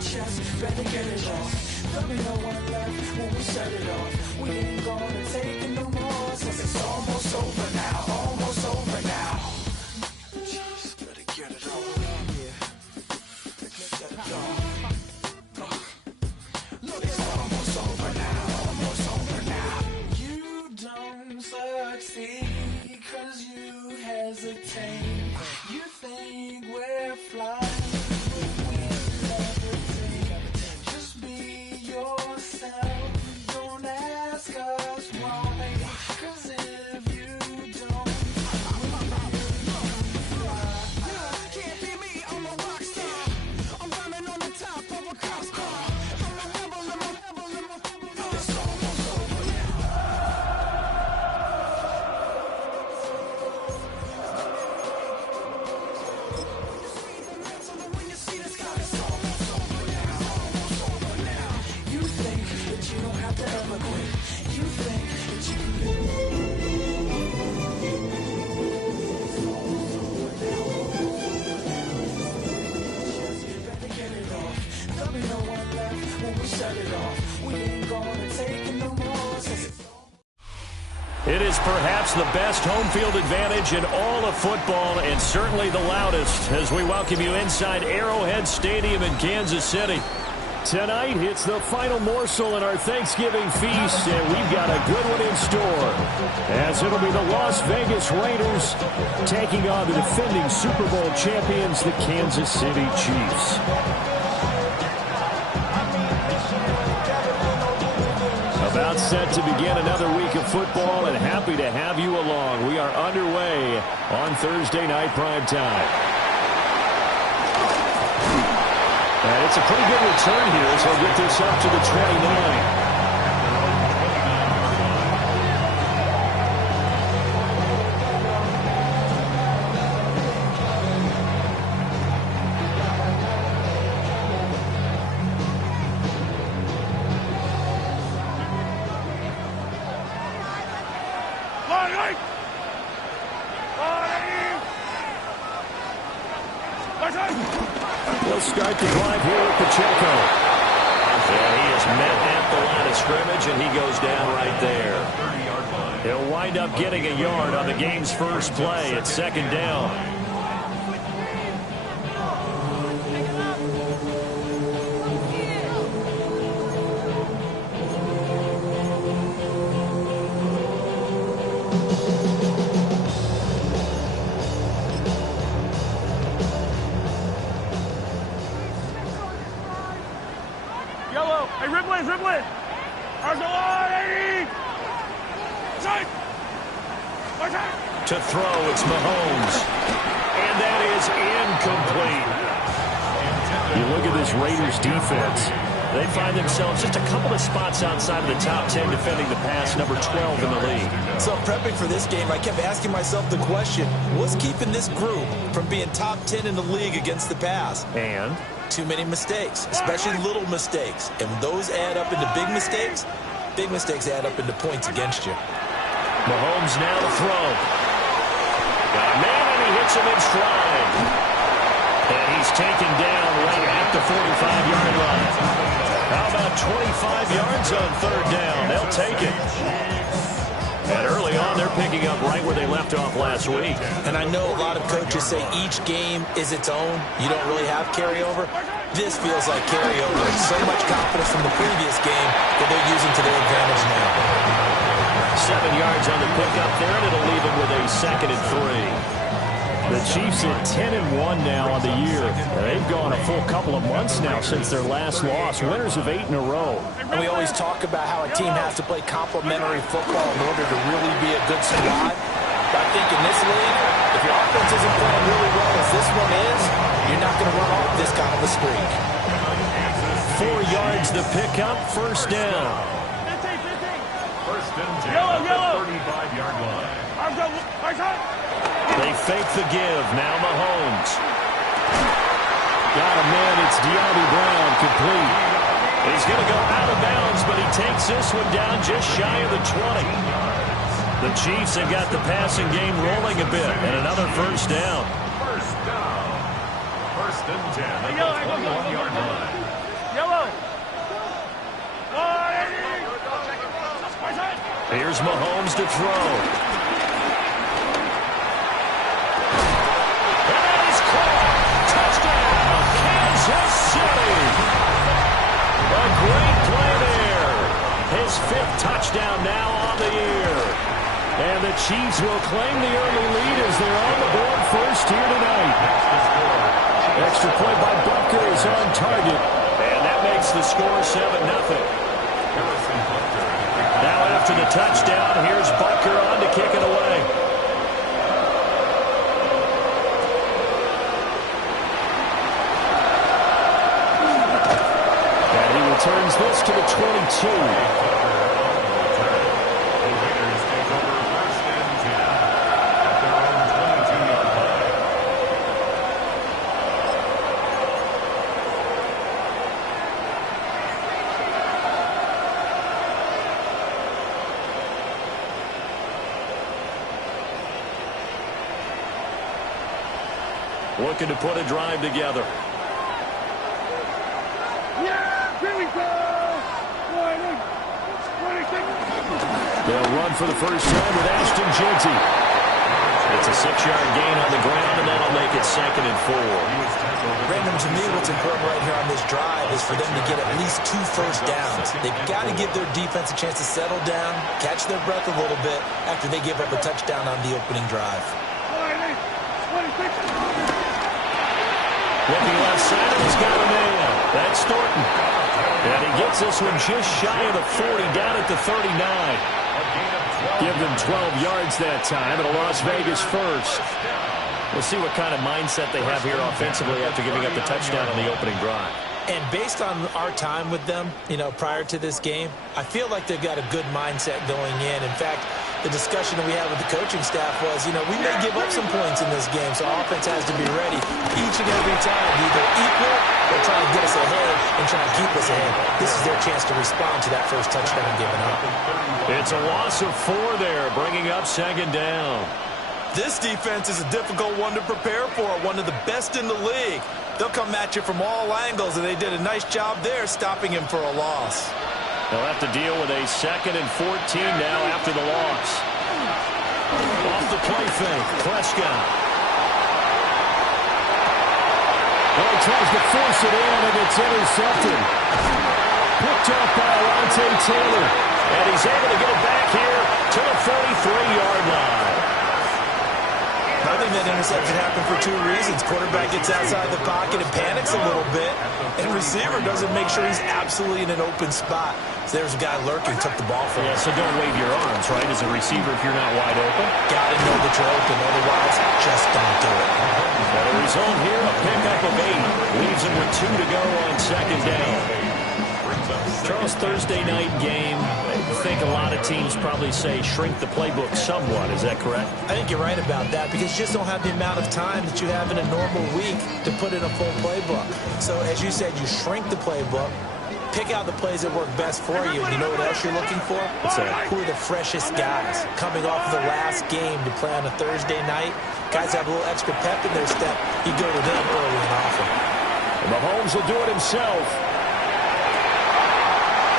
chest, better get it off. There'll be no one left when we set it off. We ain't gonna take it no more, since it's almost over now, almost over now. Cheifs, better get it off. Yeah, get it off. Look, it's almost over now, almost over now. You don't succeed 'cause you hesitate. You think we're flying. Don't ask us why, 'cause if you don't, can't be me, I'm a rock star. I'm running on the top of a cop car. I'm a rebel, it's almost over now. When you see the sky, it's almost over now, almost over now. You think that you don't have to ever quit. You think that you better get it off. There'll be no one left when we set it off. We ain't gonna take it no more, since it's It is perhaps the best home field advantage in all of football, and certainly the loudest, as we welcome you inside Arrowhead Stadium in Kansas City. Tonight, it's the final morsel in our Thanksgiving feast, and we've got a good one in store, as it'll be the Las Vegas Raiders taking on the defending Super Bowl champions, the Kansas City Chiefs. About set to begin another week of football, and happy to have you along. We are underway on Thursday night prime time. And it's a pretty good return here, so we'll get this up to the 29. They'll start the drive here with Pacheco. Yeah, he is met at the line of scrimmage, and he goes down right there. He'll wind up getting a yard on the game's first play. It's second down. Dribbling. To throw, it's Mahomes. And that is incomplete. You look at this Raiders defense. They find themselves just a couple of spots outside of the top 10 defending the pass, number 12 in the league. So prepping for this game, I kept asking myself the question, what's keeping this group from being top 10 in the league against the pass? And? Too many mistakes, especially little mistakes. And those add up into big mistakes. Big mistakes add up into points against you. Mahomes now to throw. Got a man, and he hits him in stride. And he's taken down right at the 45-yard line. How about 25 yards on third down? They'll take it. And early on, they're picking up right where they left off last week. And I know a lot of coaches say each game is its own. You don't really have carryover. This feels like carryover. So much confidence from the previous game that they're using to their advantage now. 7 yards on the pickup there, and it'll leave them with a 2nd and 3. The Chiefs at 10-1 now on the year. They've gone a full couple of months now since their last loss. Winners of 8 in a row. And we always talk about how a team has to play complementary football in order to really be a good squad. But I think in this league, if your offense isn't playing really well as this one is, you're not going to run off this kind of a streak. 4 yards the pickup, first down. First and 10 at the 35-yard line. They fake the give. Now Mahomes. Got a man. It's De'Ami Brown, complete. He's going to go out of bounds, but he takes this one down just shy of the 20. The Chiefs have got the passing game rolling a bit, and another first down. First down. First and 10 at the 21-yard line. Here's Mahomes to throw. And that is caught. Touchdown, Kansas City. A great play there. His 5th touchdown now on the year. And the Chiefs will claim the early lead as they're on the board first here tonight. Extra point by Butker is on target. And that makes the score 7-0. Now after the touchdown, here's Butker on to kick it away. And he returns this to the 22. Looking to put a drive together. Yeah, here we go. They'll run for the first time with Ashton Jeanty. It's a 6-yard gain on the ground, and that'll make it 2nd and 4. Brandon, to me, what's important right here on this drive is for them to get at least 2 first downs. They've got to give their defense a chance to settle down, catch their breath a little bit after they give up a touchdown on the opening drive. Looking left side, and he's got a man. That's Thornton. And he gets this one just shy of the 40, down at the 39. Give them 12 yards that time, and a Las Vegas first. We'll see what kind of mindset they have here offensively after giving up the touchdown on the opening drive. And based on our time with them, prior to this game, I feel like they've got a good mindset going in. In fact, the discussion that we had with the coaching staff was, we may give up some points in this game, so offense has to be ready each and every time to either equal or try to get us ahead and try to keep us ahead. This is their chance to respond to that first touchdown given up. It's a loss of 4 there, bringing up 2nd down. This defense is a difficult one to prepare for, one of the best in the league. They'll come at you from all angles, and they did a nice job there stopping him for a loss. They'll have to deal with a 2nd and 14 now after the loss. Off the play fake, Prescott. Well, he tries to force it in, and it's intercepted. Picked up by Alontae Taylor. And he's able to get it back here to the 43-yard line. I think that interception happened for 2 reasons. Quarterback gets outside the pocket and panics a little bit, and receiver doesn't make sure he's absolutely in an open spot. So there's a guy lurking, took the ball from him. Yeah, so don't wave your arms, right, as a receiver if you're not wide open. Got to know that you're open, otherwise just don't do it. But a result here, a pickup of 8. Leaves him with 2 to go on 2nd down. Charles, Thursday night game, I think a lot of teams probably say shrink the playbook somewhat. Is that correct? I think you're right about that because you just don't have the amount of time that you have in a normal week to put in a full playbook. So as you said, you shrink the playbook, pick out the plays that work best for you. And you know what else you're looking for? What's that? Who are the freshest guys coming off of the last game to play on a Thursday night? Guys have a little extra pep in their step. You go to them early and often. And Mahomes will do it himself.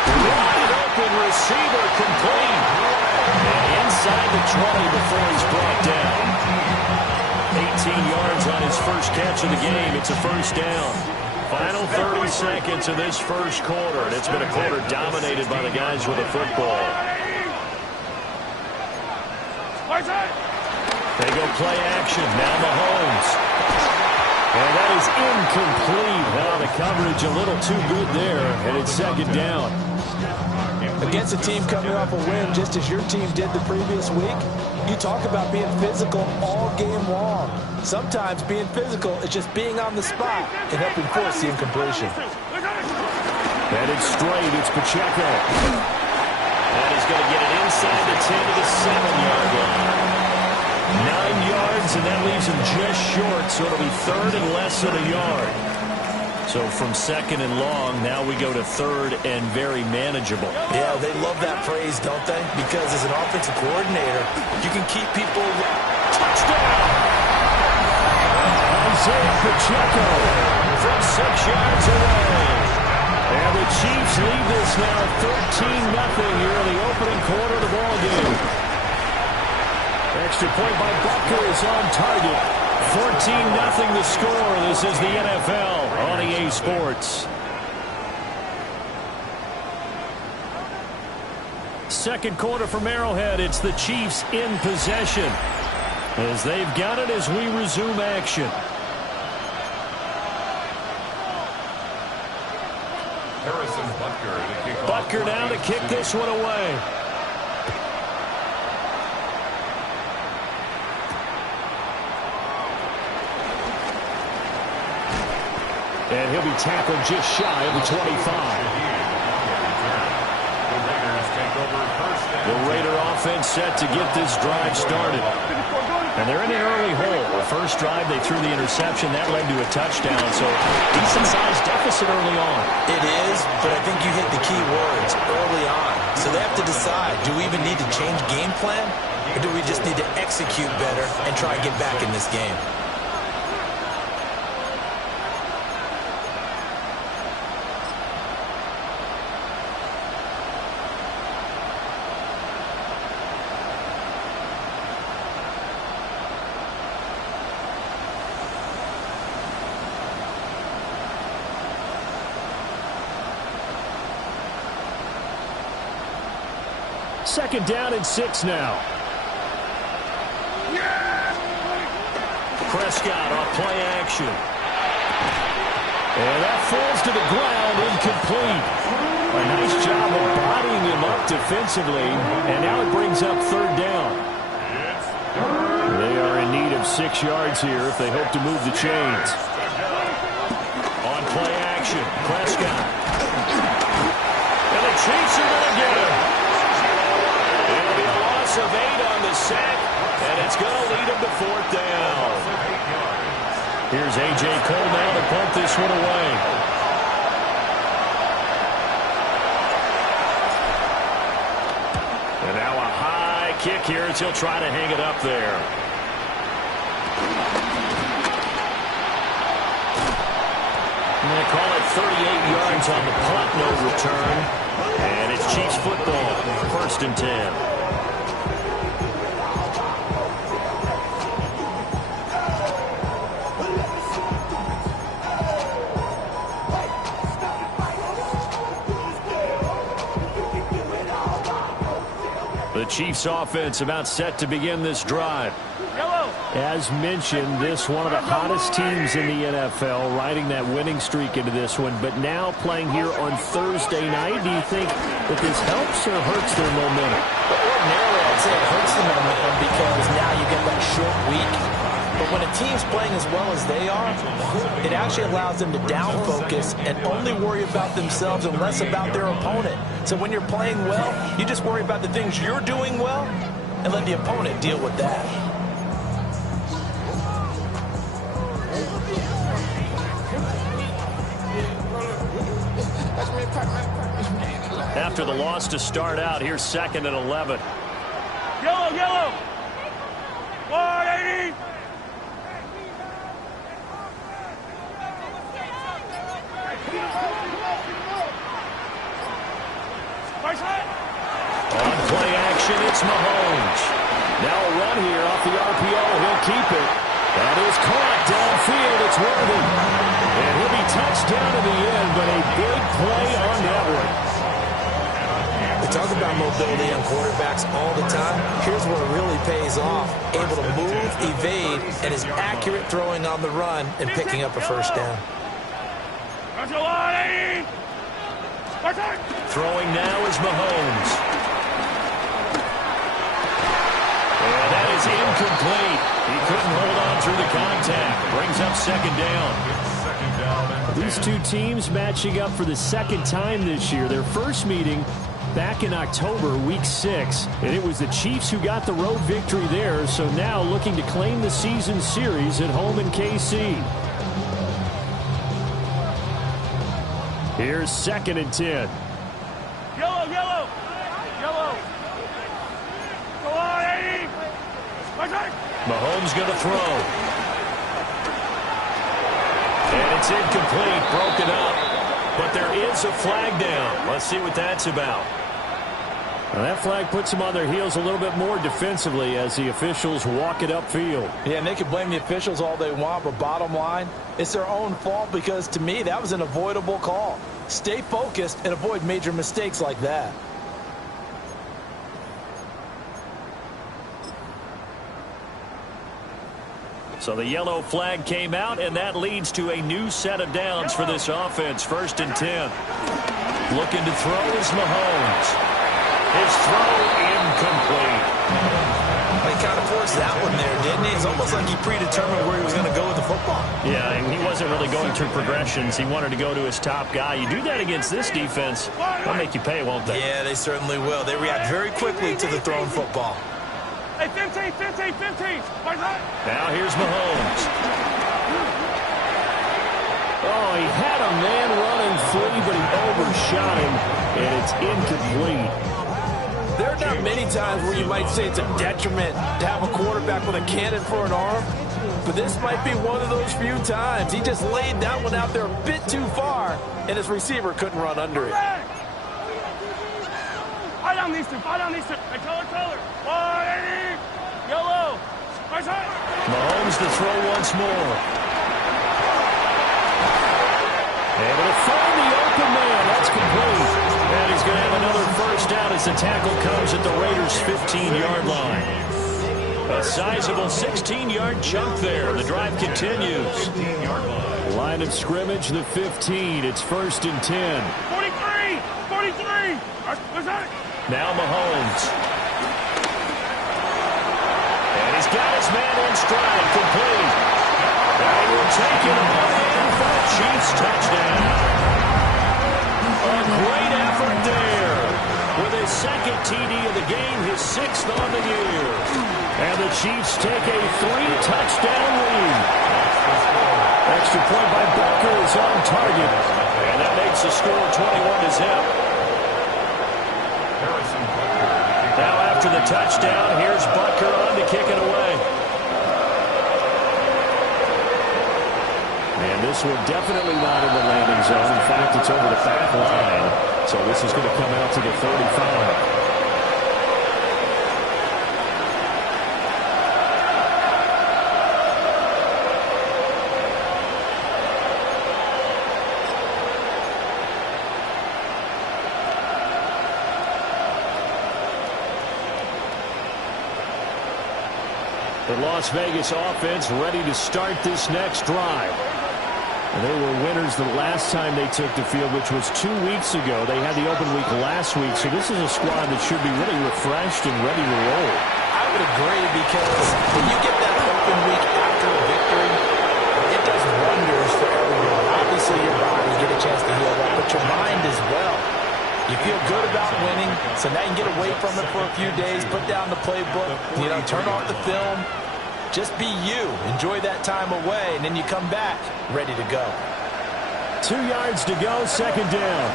Wide open receiver complete. And inside the 20 before he's brought down. 18 yards on his first catch of the game. It's a first down. Final 30 seconds of this first quarter. And it's been a quarter dominated by the guys with the football. They go play action. Now Mahomes. And that is incomplete. Now the coverage a little too good there. And it's 2nd down. Against a team coming off a win, just as your team did the previous week, you talk about being physical all game long. Sometimes being physical is just being on the spot and helping force the incompletion. Headed straight, it's Pacheco. And he's going to get it inside the 10 to the 7-yard line. 9 yards, and that leaves him just short, so it'll be 3rd and less than a yard. So from 2nd and long, now we go to 3rd and very manageable. Yeah, they love that phrase, don't they? Because as an offensive coordinator, you can keep people... Touchdown! Isaiah Pacheco from 6 yards away. It's now 13-0 here in the opening quarter of the ball game. Extra point by Butker is on target. 14-0 the score. This is the NFL on EA Sports. Second quarter from Arrowhead. It's the Chiefs in possession as they've got it as we resume action. Butker now to kick this one away. And he'll be tackled just shy of the 25. The Raider offense set to get this drive started. And they're in an early hole. The first drive, they threw the interception. That led to a touchdown. So decent-sized deficit early on. It is, but I think you hit the key words early on. So they have to decide, do we even need to change game plan? Or do we just need to execute better and try and get back in this game? Second down and 6 now. Prescott off play action. And that falls to the ground, incomplete. A nice job of bodying him up defensively. And now it brings up third down. They are in need of 6 yards here if they hope to move the chains. On play action, Prescott. And the Chiefs are going to get him. It'll be a loss of 8 on the sack, and it's going to lead him to fourth down. Here's A.J. Cole now to punt this one away. And now a high kick here as he'll try to hang it up there. I'm going to call it 38 yards on the punt, no return. And it's Chiefs football, first and 10. The Chiefs offense about set to begin this drive. As mentioned, this one of the hottest teams in the NFL, riding that winning streak into this one, but now playing here on Thursday night. Do you think that this helps or hurts their momentum? Well, ordinarily, I'd say it hurts the momentum because now you get that short week. But when a team's playing as well as they are, it actually allows them to down focus and only worry about themselves and less about their opponent. So when you're playing well, you just worry about the things you're doing well and let the opponent deal with that. After the loss to start out, here's second and 11. Yellow, yellow. 180. On play action, it's Mahomes. Now a run here off the RPO. He'll keep it. That is caught downfield. It's Worthy. And he'll be touched down in the end, but a big play on that one. We talk about mobility on quarterbacks all the time. Here's where it really pays off. Able to move, evade, and is accurate throwing on the run and picking up a first down. Throwing now is Mahomes. And that is incomplete. He couldn't hold on through the contact. Brings up second down. These two teams matching up for the second time this year. Their first meeting back in October, week 6. And it was the Chiefs who got the road victory there. So now looking to claim the season series at home in KC. Here's second and 10. Yellow, yellow. Yellow. Go on, 80. Mahomes going to throw. And it's incomplete, broken up. But there is a flag down. Let's see what that's about. Well, that flag puts them on their heels a little bit more defensively as the officials walk it upfield. Yeah, and they can blame the officials all they want, but bottom line, it's their own fault because, to me, that was an avoidable call. Stay focused and avoid major mistakes like that. So the yellow flag came out, and that leads to a new set of downs for this offense. 1st and 10. Looking to throw is Mahomes. His throw incomplete. He kind of forced that one there, didn't he? It's almost like he predetermined where he was going to go with the football. Yeah, and he wasn't really going through progressions. He wanted to go to his top guy. You do that against this defense, they'll make you pay, won't they? Yeah, they certainly will. They react very quickly to the thrown football. Hey, 15, 15, 15. Now here's Mahomes. Oh, he had a man running free, but he overshot him, and it's incomplete. There are not many times where you might say it's a detriment to have a quarterback with a cannon for an arm, but this might be one of those few times. He just laid that one out there a bit too far, and his receiver couldn't run under it. Fight on these two. Hey, color. 180. Yellow. Mahomes to throw once more. Able to find the open man. That's complete. And he's going to have another first down as the tackle comes at the Raiders' 15-yard line. A sizable 16-yard chunk there. The drive continues. 15-yard line. Line of scrimmage, the 15. It's 1st and 10. 43. Now Mahomes. And he's got his man in stride. Complete. And he will take it all in for the Chiefs touchdown. A great effort there. With his 2nd TD of the game, his 6th on the year. And the Chiefs take a 3-touchdown lead. Extra point by Butker is on target. And that makes the score 21-0. Now after the touchdown, here's Butker on to kick it away. And this one definitely not in the landing zone. In fact, it's over the back line. So this is going to come out to the 35. The Las Vegas offense ready to start this next drive. And they were winners the last time they took the field, which was 2 weeks ago. They had the open week last week, so this is a squad that should be really refreshed and ready to roll. I would agree, because when you get that open week after a victory, it does wonders for everyone. Obviously, your body get a chance to heal up, but your mind as well. You feel good about winning, so now you can get away from it for a few days, put down the playbook, turn off the film. Just be you. Enjoy that time away, and then you come back ready to go. 2 yards to go, 2nd down.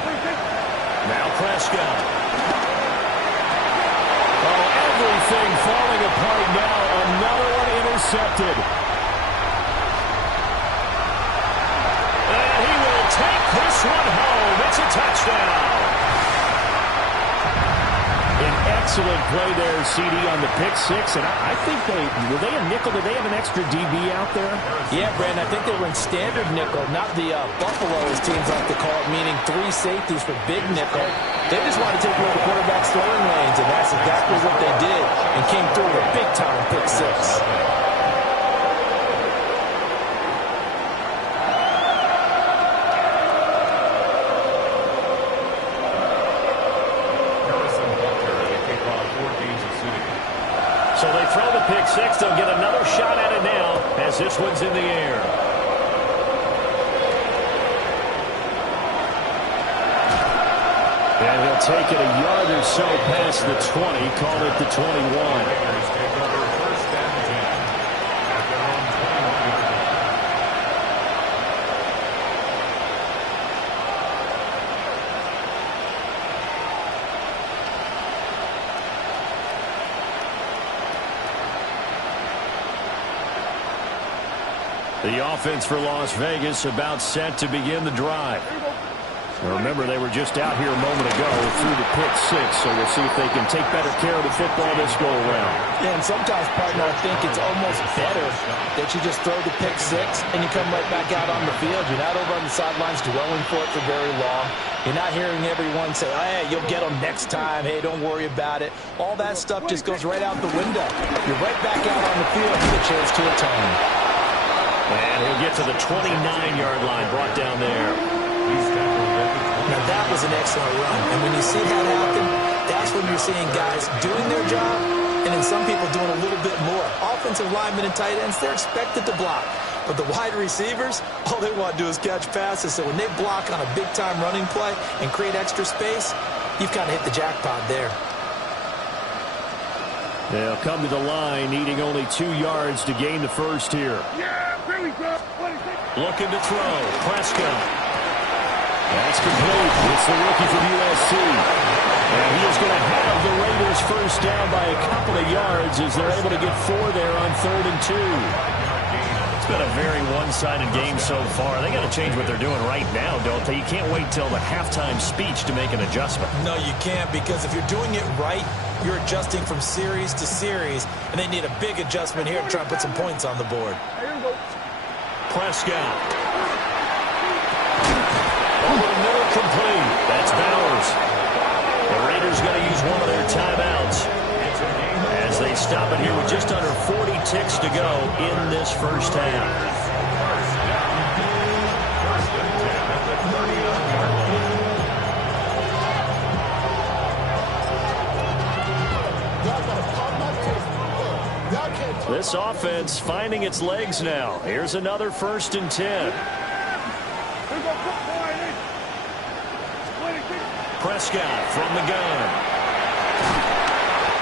Now Prescott. Oh, everything falling apart now. Another one intercepted. And he will take this one home. It's a touchdown. Excellent play there, CD, on the pick six. And I think were they a nickel? Did they have an extra DB out there? Yeah, Brandon, I think they were in standard nickel, not the Buffalo, as teams like to call it, meaning 3 safeties for big nickel. They just want to take away the quarterback's throwing lanes, and that's exactly what they did, and came through with a big-time pick six. So they throw the pick six. They'll get another shot at it now as this one's in the air. And he'll take it a yard or so past the 20, call it the 21. The offense for Las Vegas about set to begin the drive. Remember, they were just out here a moment ago through the pick six, so we'll see if they can take better care of the football this go-around. Yeah, and sometimes, partner, I think it's almost better that you just throw the pick six and you come right back out on the field. You're not over on the sidelines dwelling for it for very long. You're not hearing everyone say, oh, hey, you'll get them next time. Hey, don't worry about it. All that stuff just goes right out the window. You're right back out on the field with a chance to atone. And he'll get to the 29-yard line, brought down there. Now, that was an excellent run. And when you see that happen, that's when you're seeing guys doing their job and then some people doing a little bit more. Offensive linemen and tight ends, they're expected to block. But the wide receivers, all they want to do is catch passes. So when they block on a big-time running play and create extra space, you've kind of hit the jackpot there. They'll come to the line, needing only 2 yards to gain the first here. Yeah, here we go. Looking to throw. Prescott. That's complete. It's the rookie from USC. And he is going to have the Raiders first down by a couple of yards as they're able to get 4 there on 3rd and 2. It's been a very one-sided game so far. They got to change what they're doing right now, don't they? You can't wait till the halftime speech to make an adjustment. No, you can't, because if you're doing it right, you're adjusting from series to series, and they need a big adjustment here to try and put some points on the board. Prescott. Over the middle, complete. That's Bowers. The Raiders going to use one of their timeouts as they stop it here with just under 40 ticks to go in this first half. This offense finding its legs now. Here's another 1st and 10. Prescott from the gun.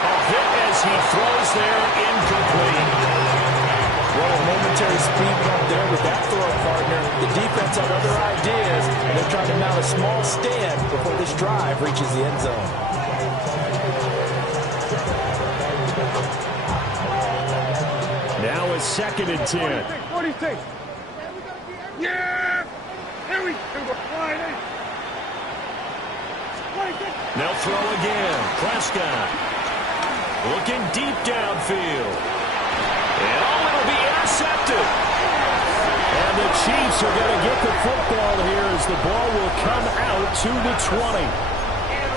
A hit as he throws there, incomplete. Well, a momentary speed bump there with that throw, partner. The defense had other ideas, and they're trying to mount a small stand before this drive reaches the end zone. Now a 2nd and 10. 46. Yeah! Here we go. They'll throw again. Prescott looking deep downfield. And it'll be intercepted. And the Chiefs are going to get the football here as the ball will come out to the 20.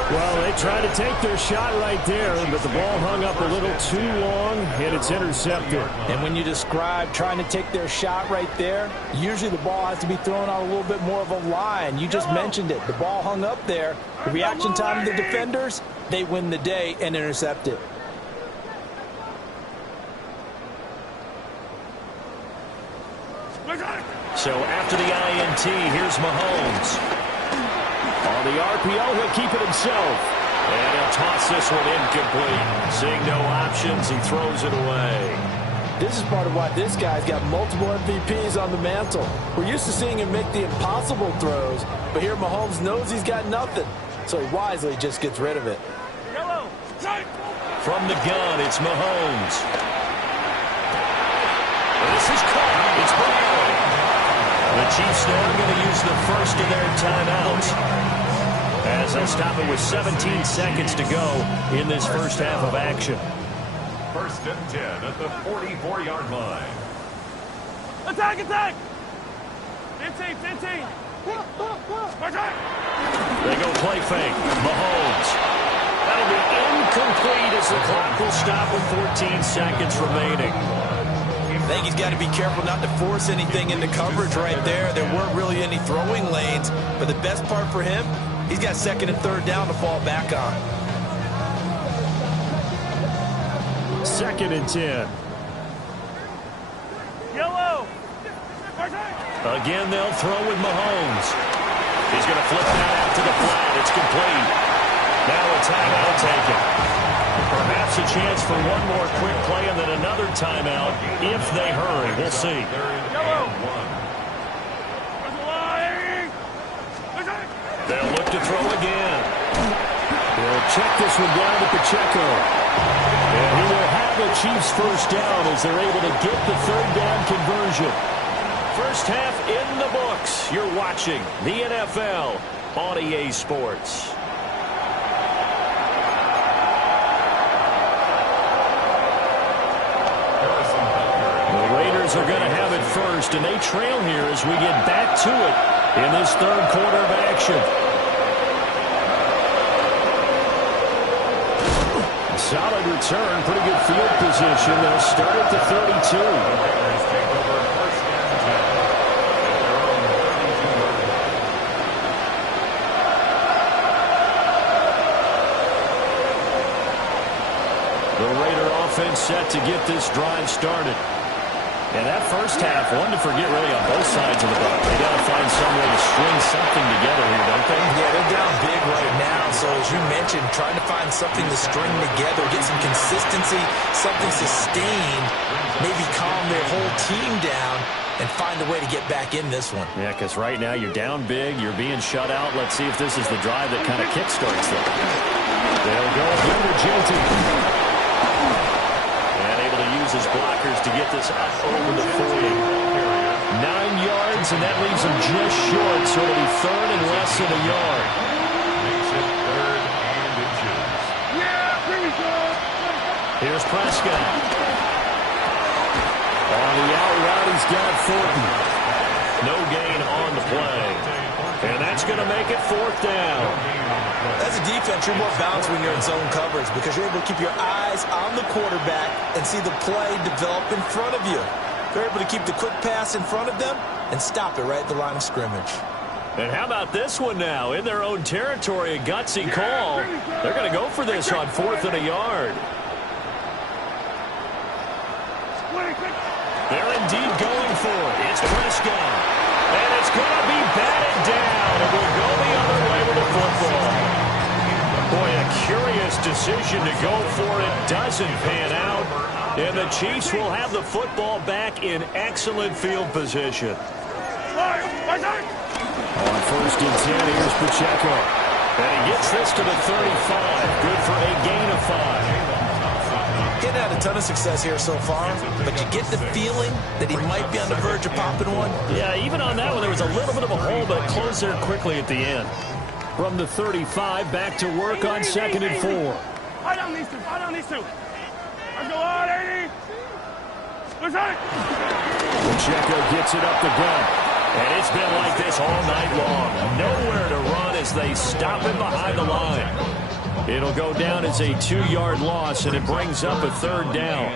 Well, they tried to take their shot right there, but the ball hung up a little too long, and it's intercepted. And when you describe trying to take their shot right there, usually the ball has to be thrown on a little bit more of a line. You just mentioned it. The ball hung up there. The reaction time of the defenders, they win the day and intercept it. So after the INT, here's Mahomes. On the RPO, he'll keep it himself. And he'll toss this one incomplete. Seeing no options, he throws it away. This is part of why this guy's got multiple MVPs on the mantle. We're used to seeing him make the impossible throws, but here Mahomes knows he's got nothing, so he wisely just gets rid of it. From the gun, it's Mahomes. This is caught. It's Brown. The Chiefs now going to use the first of their timeouts as they'll stop it with 17 seconds to go in this first half of action. 1st and 10 at the 44-yard line. Attack, attack! 15. They go play fake. Mahomes. That'll be incomplete as the clock will stop with 14 seconds remaining. I think he's got to be careful not to force anything into coverage right there. There weren't really any throwing lanes, but the best part for him, he's got 2nd and 3rd down to fall back on. 2nd and 10. Yellow. Again, they'll throw with Mahomes. He's going to flip that out to the flat. It's complete. Now a timeout taken. Perhaps a chance for one more quick play and then another timeout if they hurry. We'll see. They'll look to throw again. They'll check this one down to Pacheco. And he will have the Chiefs first down as they're able to get the 3rd down conversion. First half in the books. You're watching the NFL on EA Sports. The Raiders are going to have it first, and they trail here as we get back to it in this third quarter of action. Solid return, pretty good field position. They'll start at the 32. The Raider offense set to get this drive started. And that first half, one to forget really on both sides of the ball. They got to find some way to string something together here, don't they? Yeah, they're down big right now. So as you mentioned, trying to find something to string together, get some consistency, something sustained, maybe calm their whole team down and find a way to get back in this one. Yeah, because right now you're down big, you're being shut out. Let's see if this is the drive that kind of kickstarts them. They'll go under JT. His blockers to get this up over the 40. 9 yards, and that leaves him just short, so it'll be third and less than a yard. Makes it third and inches. Here's Prescott. On the out route, he's got Thornton. No gain on the play. And that's going to make it fourth down. As a defense, you're more balanced when you're in zone coverage because you're able to keep your eyes on the quarterback and see the play develop in front of you. You're able to keep the quick pass in front of them and stop it right at the line of scrimmage. And how about this one now? In their own territory, a gutsy call. They're going to go for this on fourth and a yard. They're indeed going for it. It's Prescott. And it's going to be batted down. It will go the other way with the football. Boy, a curious decision to go for it. Doesn't pan out. And the Chiefs will have the football back in excellent field position. On first and 10, here's Pacheco. And he gets this to the 35. Good for a gain of 5. Getting had a ton of success here so far, but you get the feeling that he might be on the verge of popping one. Yeah, even on that one, there was a little bit of a hole, but it closed there quickly at the end. From the 35, back to work on second and 4. Fight on these two. Let's go on, 80. Let's hit it. Pacheco gets it up the gut. And it's been like this all night long. Nowhere to run as they stop him behind the line. It'll go down as a 2-yard loss, and it brings up a third down.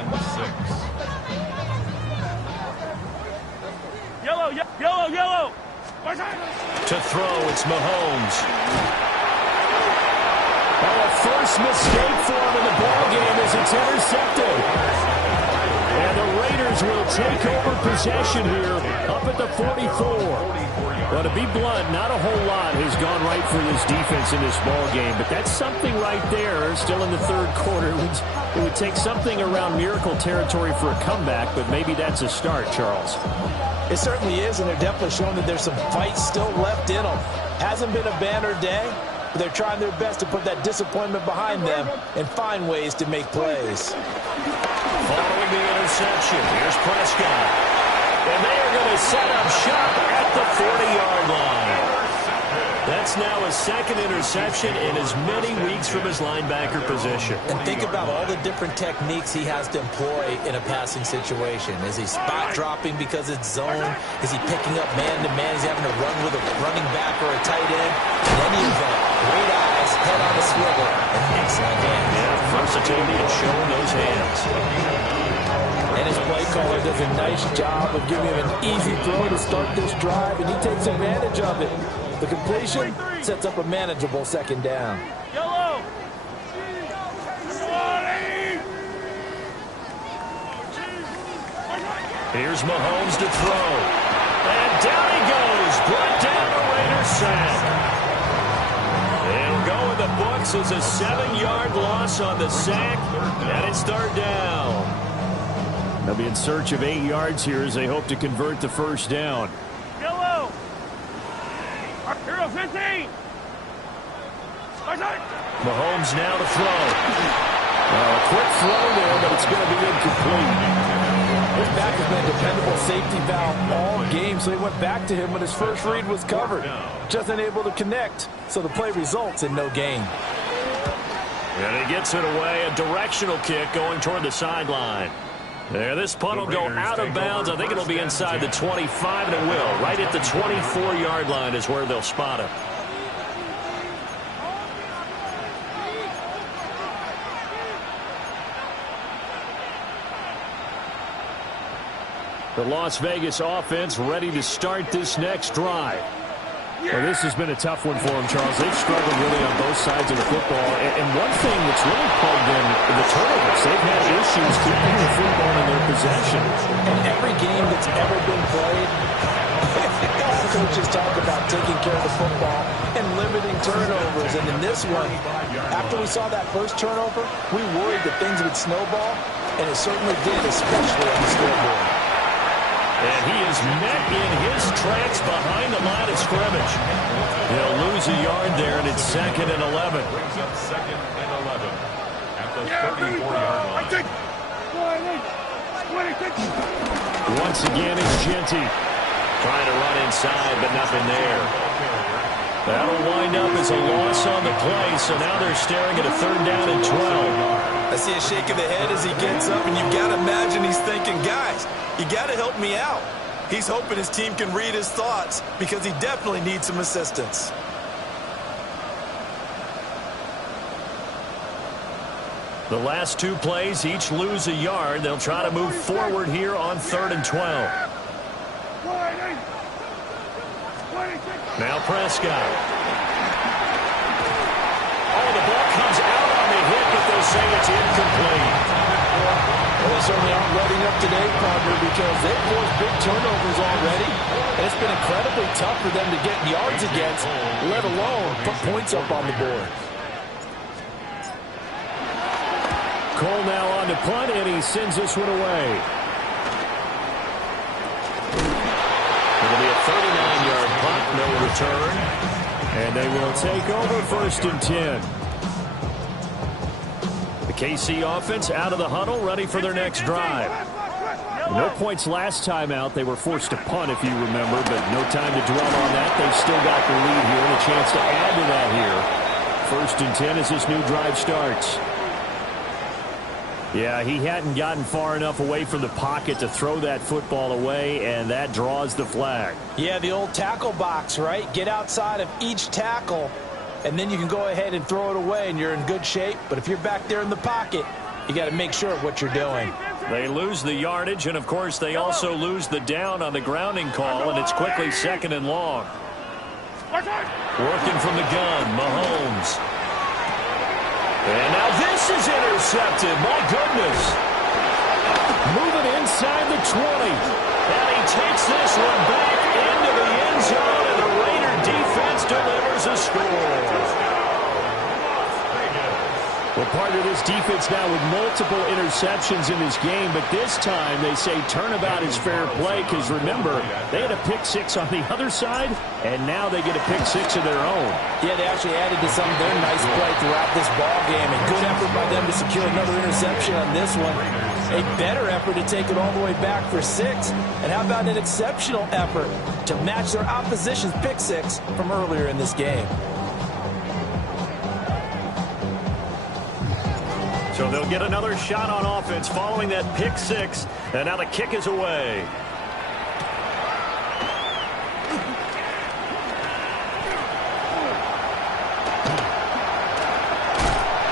Yellow. To throw, it's Mahomes. Oh, a first mistake for him in the ballgame as it's intercepted. And the Raiders will take over possession here up at the 44. Well, to be blunt, not a whole lot has gone right for this defense in this ballgame, but that's something right there still in the third quarter. It would take something around miracle territory for a comeback, but maybe that's a start, Charles. It certainly is, and they're definitely showing that there's some fight still left in them. Hasn't been a banner day, but they're trying their best to put that disappointment behind them and find ways to make plays. Following the interception, here's Prescott. And they are going to set up shop at the 40-yard line. That's now a second interception in as many weeks from his linebacker position. And think about all the different techniques he has to employ in a passing situation. Is he spot dropping because it's zone? Is he picking up man-to-man? Is he having to run with a running back or a tight end? In any event, great eyes, head on a swivel, and excellent hands. Yeah, versatility and showing those hands. And his play caller does a nice job of giving him an easy throw to start this drive, and he takes advantage of it. The completion sets up a manageable second down. Yellow. Here's Mahomes to throw. And down he goes. Brought down a Raider sack. It'll go in the books as a 7-yard loss on the sack, and it's third down. They'll be in search of 8 yards here as they hope to convert the first down. Yellow. Hero 15. Mahomes now to throw. A quick throw there, but it's going to be incomplete. His back has been a dependable safety valve all game, so he went back to him when his first read was covered. Just unable to connect, so the play results in no gain. And he gets it away, a directional kick going toward the sideline. There, this punt will go out of bounds. I think it'll be inside the 25, and it will. Right at the 24-yard line is where they'll spot it. The Las Vegas offense ready to start this next drive. Well, this has been a tough one for them, Charles. They've struggled really on both sides of the football. And one thing that's really plagued them, the turnovers. They've had issues keeping the football in their possession. In every game that's ever been played, all coaches talk about taking care of the football and limiting turnovers. And in this one, after we saw that first turnover, we worried that things would snowball, and it certainly did, especially on the scoreboard. And he is met in his tracks behind the line of scrimmage. He'll lose a yard there, and it's 2nd and 11. Brings up 2nd and 11 at the 34-yard line. Once again, it's Genty trying to run inside, but nothing there. That'll wind up as a loss on the play, so now they're staring at a 3rd down and 12. I see a shake of the head as he gets up, and you've got to imagine he's thinking, guys, you got to help me out. He's hoping his team can read his thoughts because he definitely needs some assistance. The last 2 plays each lose a yard. They'll try to move forward here on 3rd and 12. Now Prescott. Oh, the ball comes out on the hit, but they'll say it's incomplete. Well, they certainly aren't letting up today, partner, because they've forced big turnovers already. And it's been incredibly tough for them to get yards against, let alone put points up on the board. Cole now on to punt, and he sends this one away. It'll be a 39-yard punt, no return. And they will take over 1st and 10. The KC offense out of the huddle, ready for their next drive. No points last time out. They were forced to punt, if you remember, but no time to dwell on that. They've still got the lead here and a chance to add to that here. 1st and 10 as this new drive starts. Yeah, he hadn't gotten far enough away from the pocket to throw that football away, and that draws the flag. Yeah, the old tackle box, right? Get outside of each tackle, and then you can go ahead and throw it away, and you're in good shape. But if you're back there in the pocket, you got to make sure of what you're doing. They lose the yardage, and, of course, they also lose the down on the grounding call, and it's quickly 2nd and long. Working from the gun, Mahomes. And now this is intercepted. My goodness. Moving inside the 20. And he takes this one back into the end zone, and the Raider defense delivers a score. Well, part of this defense now with multiple interceptions in this game, but this time they say turnabout is fair play because, remember, they had a pick-6 on the other side, and now they get a pick-6 of their own. Yeah, they actually added to some of their nice play throughout this ball game. A good effort by them to secure another interception on this one. A better effort to take it all the way back for 6. And how about an exceptional effort to match their opposition's pick-6 from earlier in this game. So they'll get another shot on offense following that pick-6, and now the kick is away.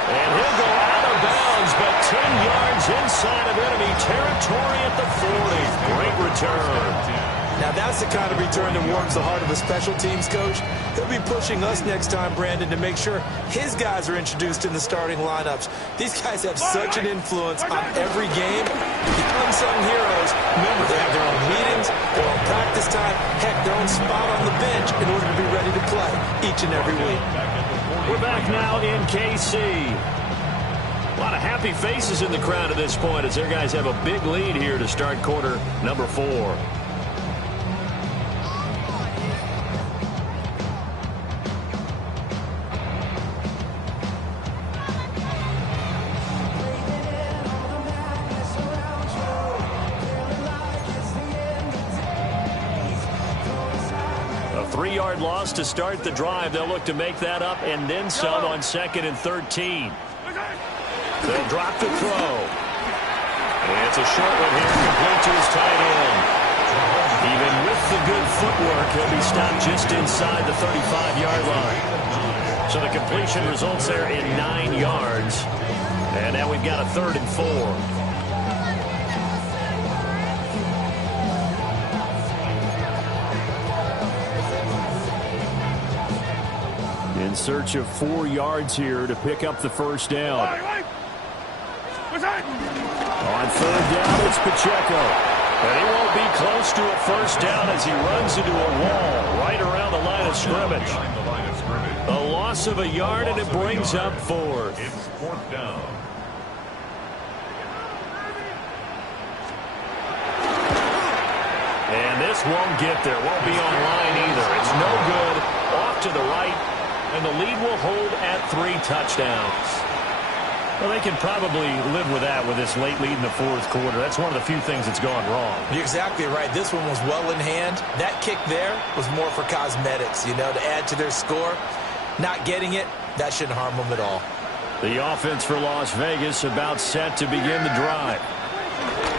And he'll go out of bounds, but 10 yards inside of enemy territory at the 40. Great return. Now that's the kind of return that warms the heart of a special teams coach. He'll be pushing us next time, Brandon, to make sure his guys are introduced in the starting lineups. These guys have such an influence on every game. The unsung heroes, remember, they have their own meetings, their own practice time, heck, their own spot on the bench in order to be ready to play each and every week. We're back now in KC. A lot of happy faces in the crowd at this point as their guys have a big lead here to start quarter number 4. 3-yard loss to start the drive. They'll look to make that up and then some on 2nd and 13. They'll drop the throw. And it's a short one here, complete to his tight end. Even with the good footwork, he'll be stopped just inside the 35-yard line. So the completion results there in 9 yards. And now we've got a 3rd and 4. In search of 4 yards here to pick up the first down. On 3rd down, it's Pacheco. And he won't be close to a first down as he runs into a wall right around the line of scrimmage. A loss of a yard, and it brings up 4th. It's 4th down. And this won't get there. Won't be on line either. It's no good. Off to the right. And the lead will hold at 3 touchdowns. Well, they can probably live with that with this late lead in the 4th quarter. That's one of the few things that's gone wrong. You're exactly right. This one was well in hand. That kick there was more for cosmetics, you know, to add to their score. Not getting it, that shouldn't harm them at all. The offense for Las Vegas about set to begin the drive.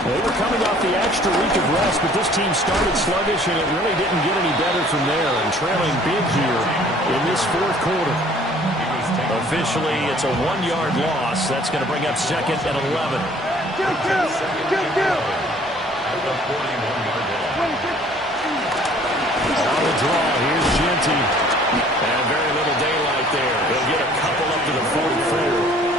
They were coming off the extra week of rest, but this team started sluggish, and it really didn't get any better from there, and trailing big here in this 4th quarter. Officially, it's a 1-yard loss. That's going to bring up 2nd and 11. On the draw, here's Genty. And very little daylight there. They'll get a couple up to the 44.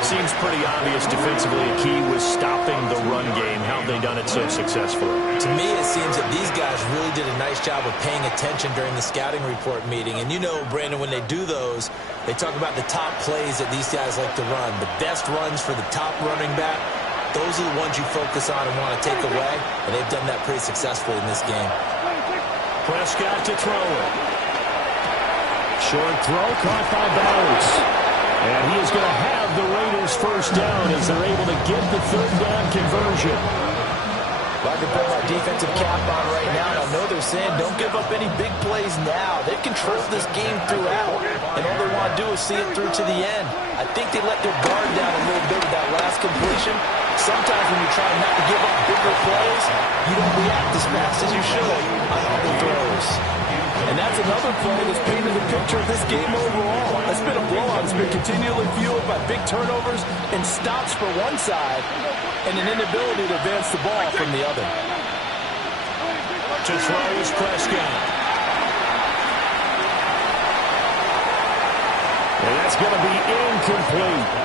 Seems pretty obvious defensively a key was stopping the run game. How have they done it so successfully? To me, it seems that these guys really did a nice job of paying attention during the scouting report meeting. And you know, Brandon, when they do those, they talk about the top plays that these guys like to run. The best runs for the top running back, those are the ones you focus on and want to take away. And they've done that pretty successfully in this game. Prescott to throw it. Short throw caught by Bowers. And he is going to have the Raiders first down as they're able to get the 3rd down conversion. Well, I can put my defensive cap on right now, and I know they're saying don't give up any big plays now. They've controlled this game throughout, and all they want to do is see it through to the end. I think they let their guard down a little bit with that last completion. Sometimes when you try not to give up bigger plays, you don't react as fast as you should on other throws. And that's another play that's painted the picture of this game overall. It's been a blowout. It's been continually fueled by big turnovers and stops for one side and an inability to advance the ball from the other. To throw is Prescott. And that's going to be incomplete.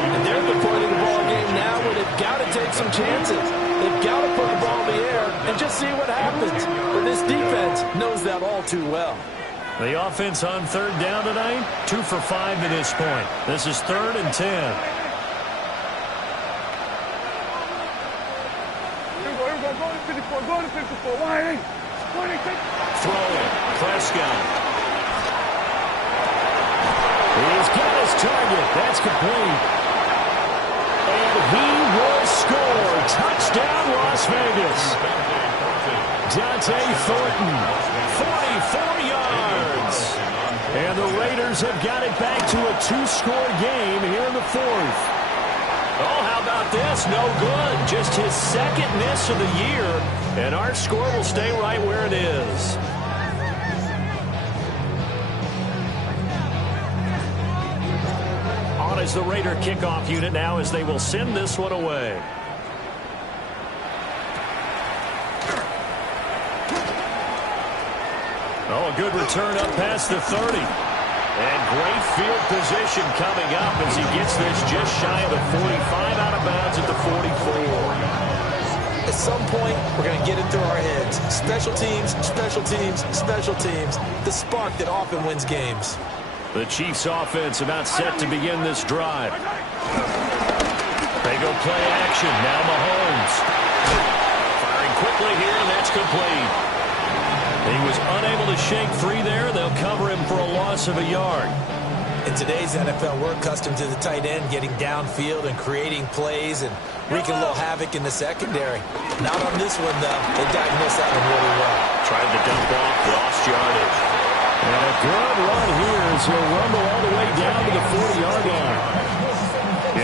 And they're at the point of the ball game now where they've got to take some chances. They've got to put the ball in the air and just see what happens. But this defense knows that all too well. The offense on 3rd down tonight, 2 for 5 to this point. This is 3rd and 10. Throwing, Prescott. He's got his target. That's complete. And he will score. Touchdown, Las Vegas. Dante Thornton, 44 yards. And the Raiders have got it back to a 2-score game here in the 4th. Oh, how about this? No good. Just his 2nd miss of the year. And our score will stay right where it is. On is the Raider kickoff unit now as they will send this one away. Oh, a good return up past the 30. And great field position coming up as he gets this just shy of the 45 out of bounds at the 44. At some point, we're going to get it through our heads. Special teams, special teams, special teams. The spark that often wins games. The Chiefs offense about set to begin this drive. They go play action. Now Mahomes. Firing quickly here, and that's complete. He was unable to shake free there. They'll cover him for a loss of a yard. In today's NFL, we're accustomed to the tight end getting downfield and creating plays and wreaking a little havoc in the secondary. Not on this one, though. They diagnosed that one really well. Tried to dump off, lost yardage. And a good run here as he'll rumble all the way down to the 40-yard line.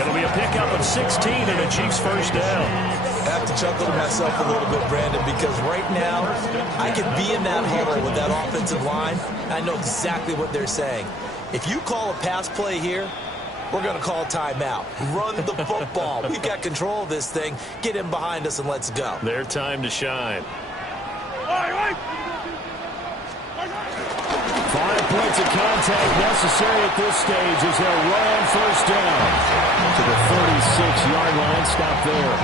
It'll be a pickup of 16 and a Chiefs first down. I have to chuckle to myself a little bit, Brandon, because right now I could be in that huddle with that offensive line. I know exactly what they're saying. If you call a pass play here, we're going to call timeout. Run the football. We've got control of this thing. Get him behind us and let's go. Their time to shine. 5 points of contact necessary at this stage as they'll run first down to the 36-yard line. Stop there.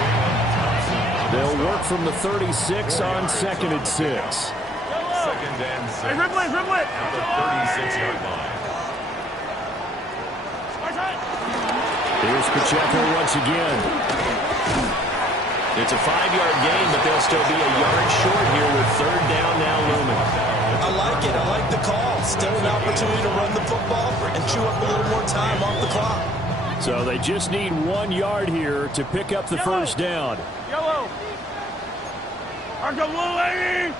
They'll work from the 36 on 2nd and 6. 2nd and 6. Hey, dribble it. At the 36-yard line. Here's Pacheco once again. It's a 5-yard gain, but they'll still be a yard short here with 3rd down now looming. I like it. I like the call. Still an opportunity to run the football and chew up a little more time off the clock. So they just need 1 yard here to pick up the first down. Yellow. Arch a blue lady.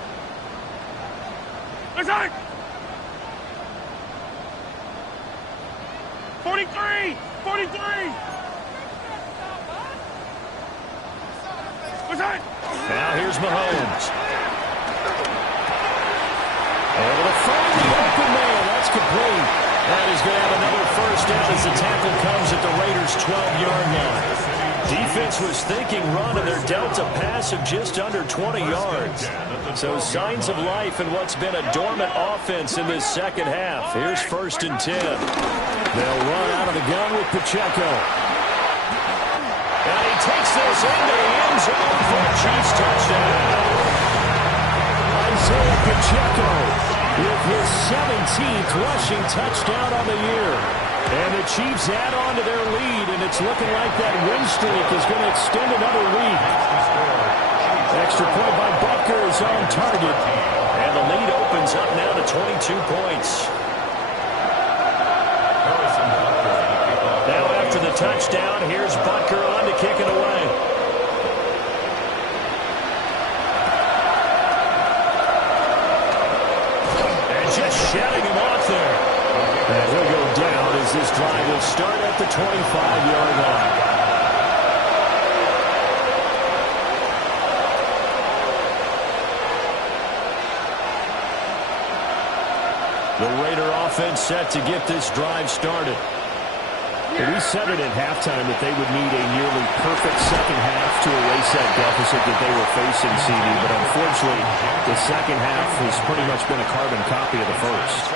Inside. 43. 43. Inside. Now here's Mahomes. Able to find the open man. That's complete. That is going to have another first down as the tackle comes at the Raiders' 12-yard line. Defense was thinking run, and they're dealt a pass of just under 20 yards. So signs of life in what's been a dormant offense in this second half. Here's 1st and 10. They'll run out of the gun with Pacheco. And he takes this into the end zone for a Chiefs touchdown. Isaiah Pacheco with his 17th rushing touchdown on the year. And the Chiefs add on to their lead, and it's looking like that win streak is going to extend another week. Extra point by Butker is on target, and the lead opens up now to 22 points. Now after the touchdown, here's Butker on to kick it away. Just shutting him off there. And he'll go down as this drive will start at the 25-yard line. The Raider offense set to get this drive started. And we said it at halftime that they would need a nearly perfect second half to erase that deficit that they were facing, CD. But unfortunately, the second half has pretty much been a carbon copy of the first.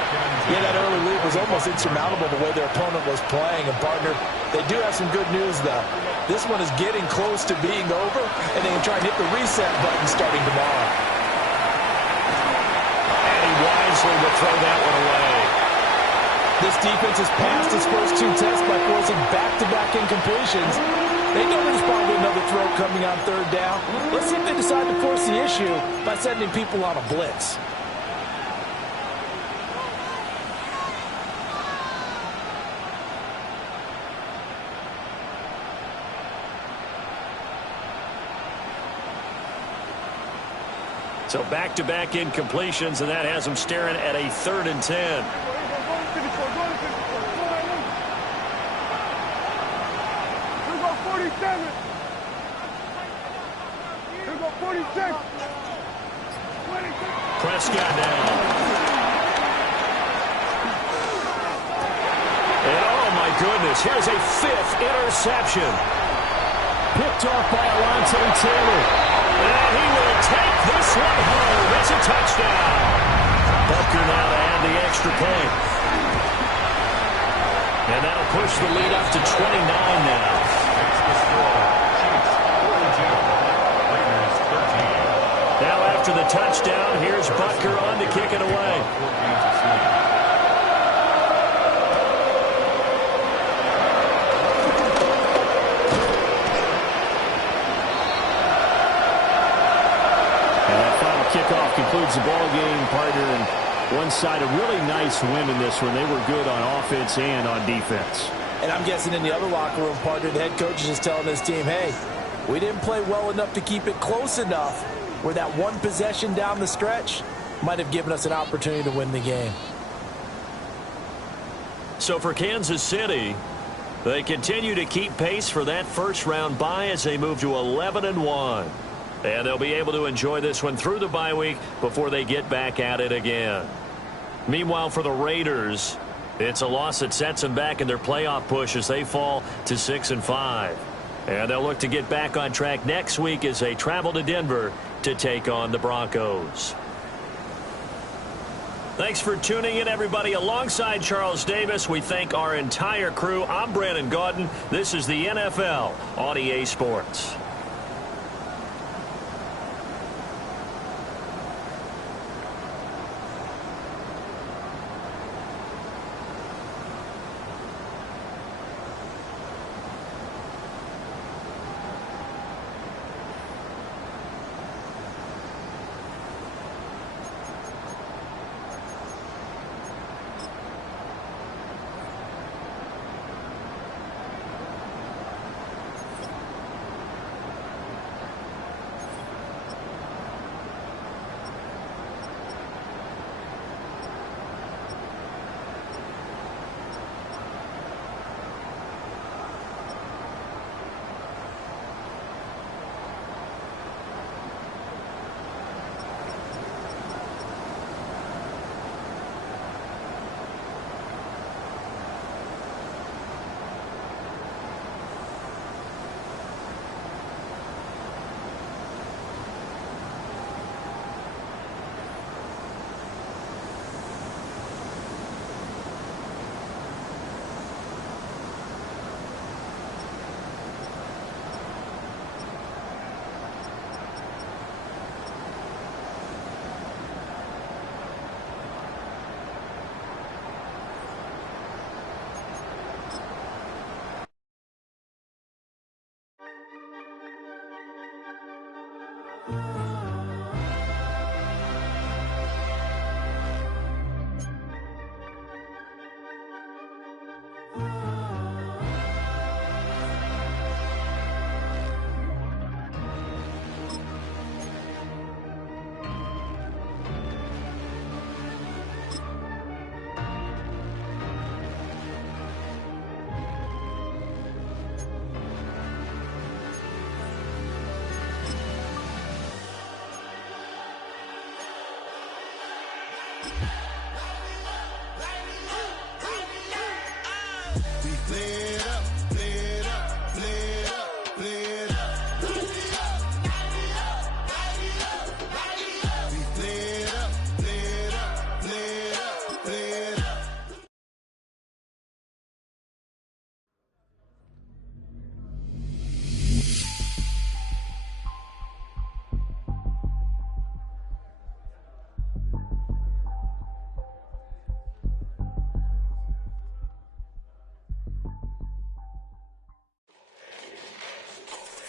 Yeah, that early lead was almost insurmountable the way their opponent was playing. And, partner, they do have some good news, though. This one is getting close to being over, and they can try and hit the reset button starting tomorrow. And he wisely will throw that one away. This defense has passed its first 2 tests by forcing back-to-back incompletions. They know there's probably another throw coming on 3rd down. Let's see if they decide to force the issue by sending people on a blitz. So back-to-back incompletions, and that has them staring at a 3rd and 10. Prescott down. And oh my goodness, here's a 5th interception. Picked off by Alontae Taylor. And he will take this one home. It's a touchdown. Butker now to add the extra point. And that'll push the lead up to 29 now. Now after the touchdown, here's Butker on to kick it away. And that final kickoff concludes the ball game, partner. And one side a really nice win in this one. They were good on offense and on defense. And I'm guessing in the other locker room, partner, the head coach is just telling this team, hey, we didn't play well enough to keep it close enough where that one possession down the stretch might have given us an opportunity to win the game. So for Kansas City, they continue to keep pace for that first-round bye as they move to 11-1. And they'll be able to enjoy this one through the bye week before they get back at it again. Meanwhile, for the Raiders, it's a loss that sets them back in their playoff push as they fall to 6-5. And they'll look to get back on track next week as they travel to Denver to take on the Broncos. Thanks for tuning in, everybody. Alongside Charles Davis, we thank our entire crew. I'm Brandon Gaudin. This is the NFL on EA Sports.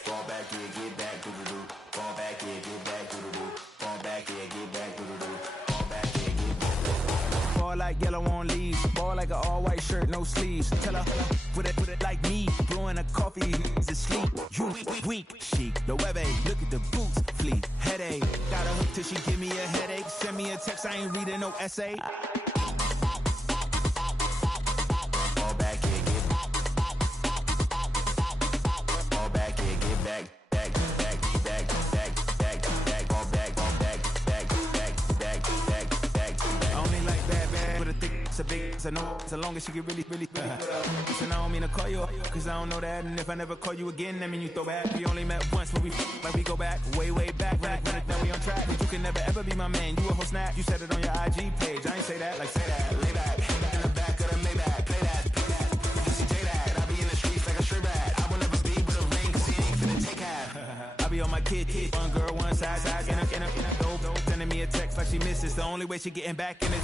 Fall back, yeah, get back, doo-doo-doo. Fall back, yeah, get back, doo-doo-doo. Fall back, yeah, get back, doo-doo-doo. Fall back, yeah, get back. Fall like yellow on leaves. Ball like an all-white shirt, no sleeves. Tell her, put it like me. Blowing a coffee, he's asleep. You weak, chic. The webby, look at the boots, fleet. Headache, got a hook till she give me a headache. Send me a text, I ain't reading no essay. I know as long as she get really Listen, I don't mean to call you up, cause I don't know that. And if I never call you again, that mean you throw back. We only met once, but we like we go back, way back. Run it down, we on track. But you can never ever be my man. You a whole snap. You said it on your IG page. I ain't say that, like say that. Lay back, in the back of the Maybach. Play that. You see J that. I be in the streets like a stray rat. I will never speak with a ring, cause he ain't finna take half. I be on my kid. One girl, one side, in a dope. Sending me a text like she misses. The only way she getting back in it.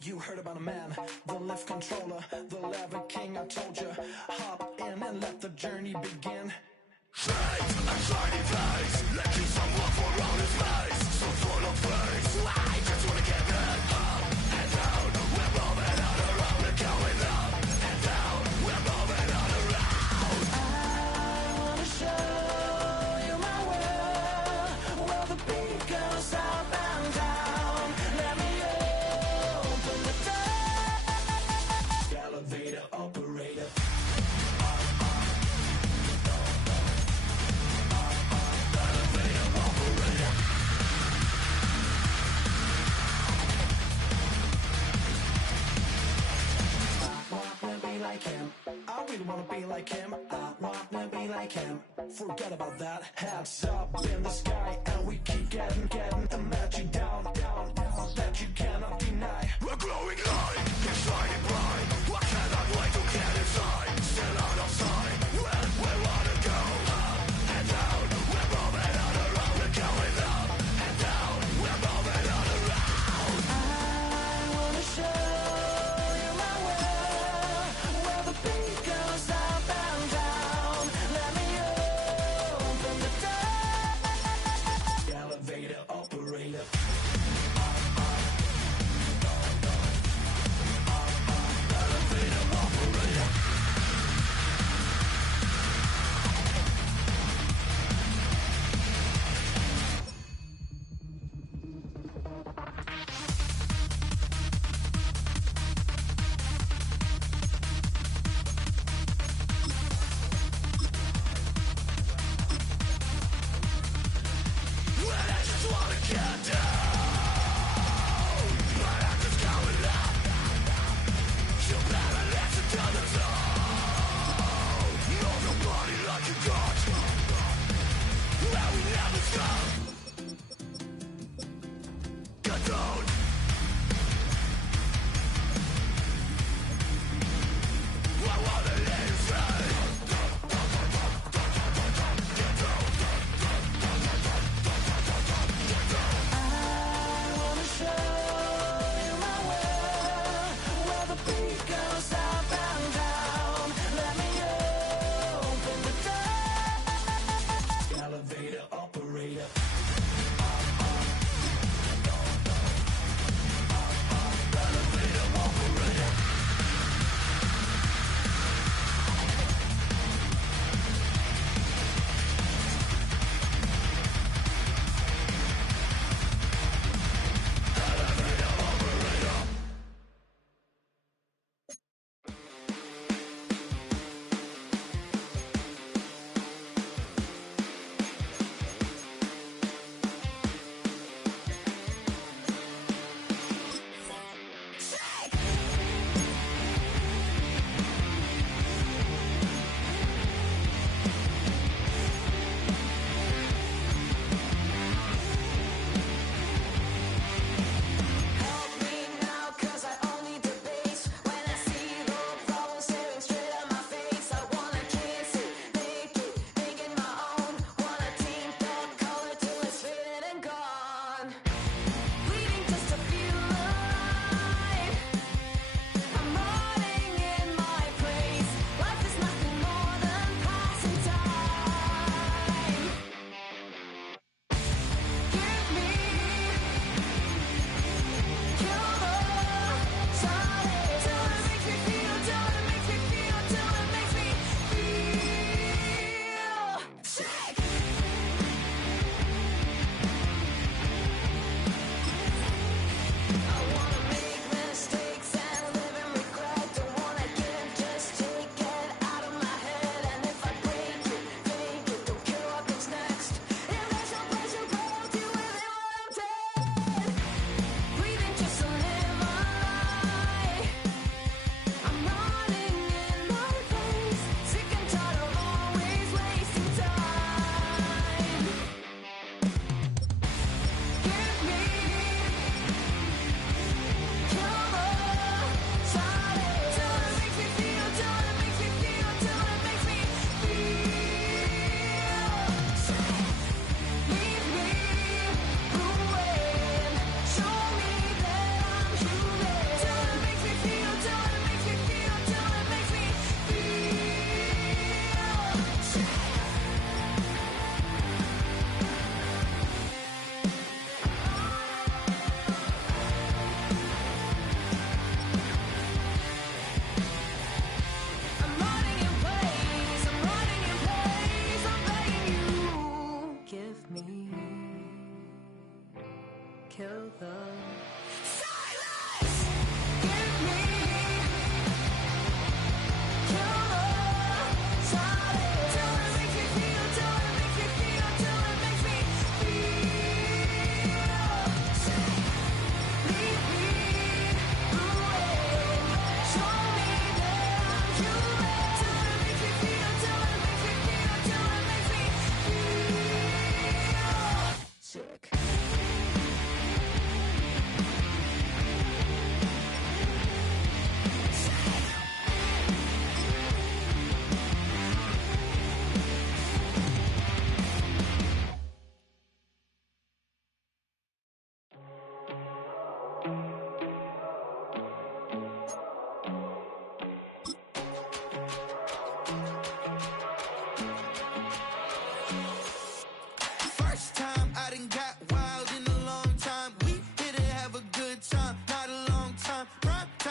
You heard about a man, the lift controller, the lever king. I told you, hop in and let the journey begin. Straight and shiny place, let's keep some love for around his face. So full of face, I just wanna get that up and down. We're moving on around and going up and down. We're moving on around. I wanna show you my world, where the beat goes up and down. Let me open the door. Elevator operator. Like him, I really wanna be like him. I wanna be like him. Forget about that. Heads up in the sky, and we keep getting and let you down, that you cannot deny. We're growing